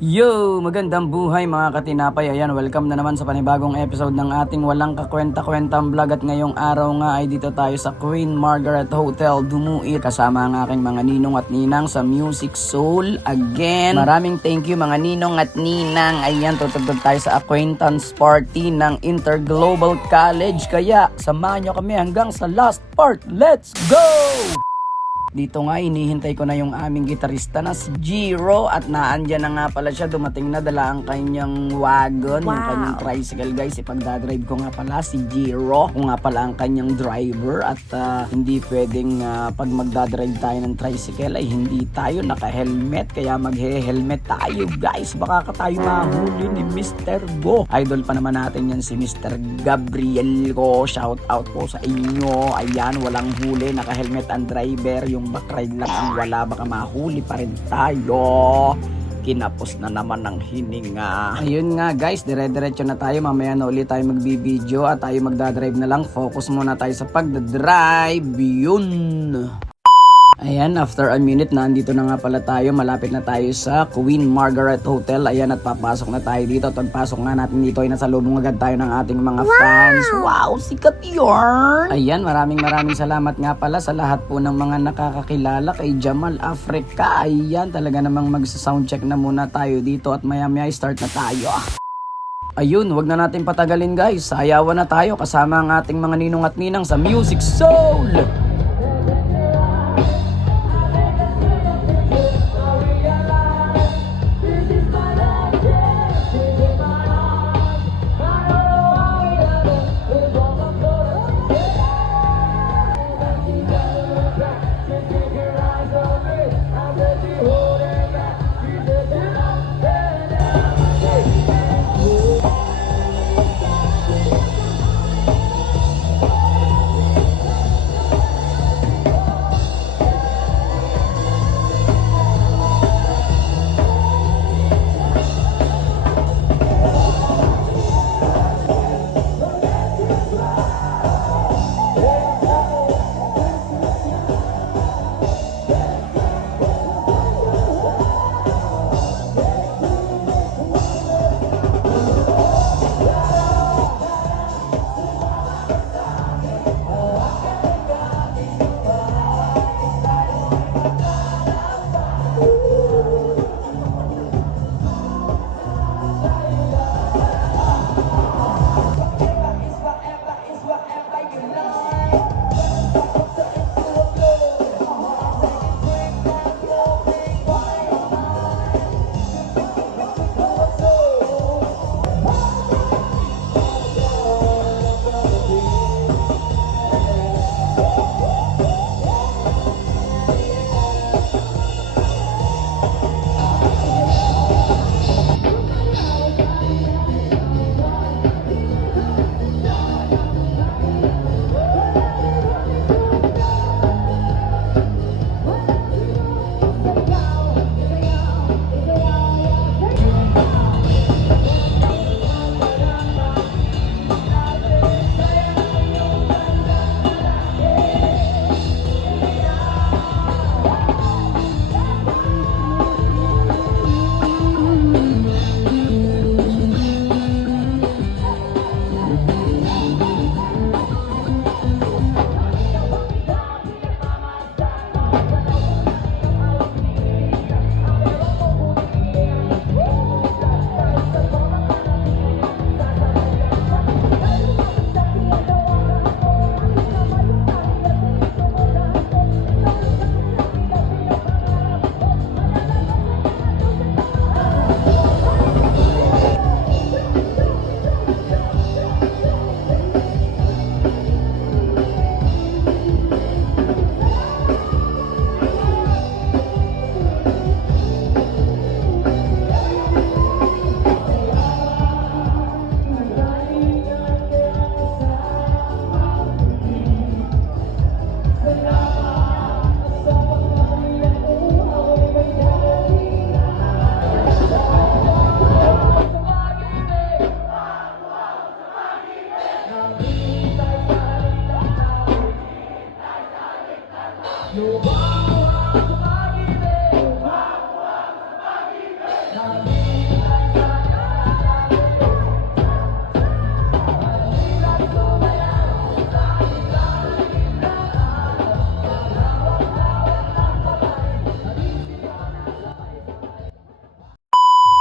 Yo! Magandang buhay mga katinapay. Ayan, welcome na naman sa panibagong episode ng ating walang kakwenta-kwentang vlog. At ngayong araw nga ay dito tayo sa Queen Margaret Hotel, Dumuit. Kasama ang aking mga ninong at ninang sa Music Soul. Again, maraming thank you mga ninong at ninang. Ayan, tutugtog tayo sa acquaintance party ng Interglobal College. Kaya, samahan nyo kami hanggang sa last part. Let's go! Dito nga hinihintay ko na yung aming gitarista na si Jiro at naandyan na nga pala siya, dumating na, dala ang kanyang wagon, yung kanyang tricycle guys. Ipagdadrive ko nga pala si Jiro, kung nga pala ang kanyang driver at hindi pwedeng pag magdadrive tayo ng tricycle ay hindi tayo naka-helmet, kaya maghe-helmet tayo guys, baka ka tayo mahuli ni Mr. Go. Idol pa naman natin yan si Mr. Gabriel ko, shout out po sa inyo. Ayan, walang huli, naka-helmet ang driver, yung backride lang ang wala, baka mahuli pa rin tayo. Kinapos na naman ng hininga. Ayun nga guys, dire-diretso na tayo, mamaya na ulit tayo magbibideo at tayo magdadrive na lang. Focus muna tayo sa pagdadrive. Yun. Ayan, after a minute, nandito na nga pala tayo. Malapit na tayo sa Queen Margaret Hotel. Ayan, at papasok na tayo dito. At pagpasok nga natin dito ay nasalubong agad tayo ng ating mga fans. Wow, sikat yarn! Ayan, maraming salamat nga pala sa lahat po ng mga nakakakilala kay Jamal Africa. Ayan, talaga namang magsa-soundcheck na muna tayo dito at maya-maya start na tayo. Ayun, wag na natin patagalin guys. Sayawan na tayo kasama ang ating mga ninong at ninang sa Music Soul!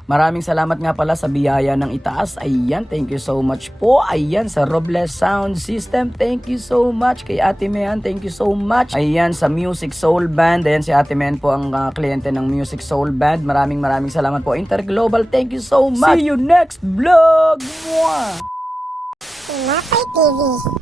Maraming salamat nga pala sa biyaya ng itaas. Ayan, thank you so much po. Ayan, sa Robles Sound System, thank you so much. Kay Ate Mehan, thank you so much. Ayan, sa Music Soul Band. Ayan, si Ate Mehan po ang kliyente ng Music Soul Band. Maraming salamat po. Interglobal, thank you so much. See you next vlog! Mwah! Tinapay TV.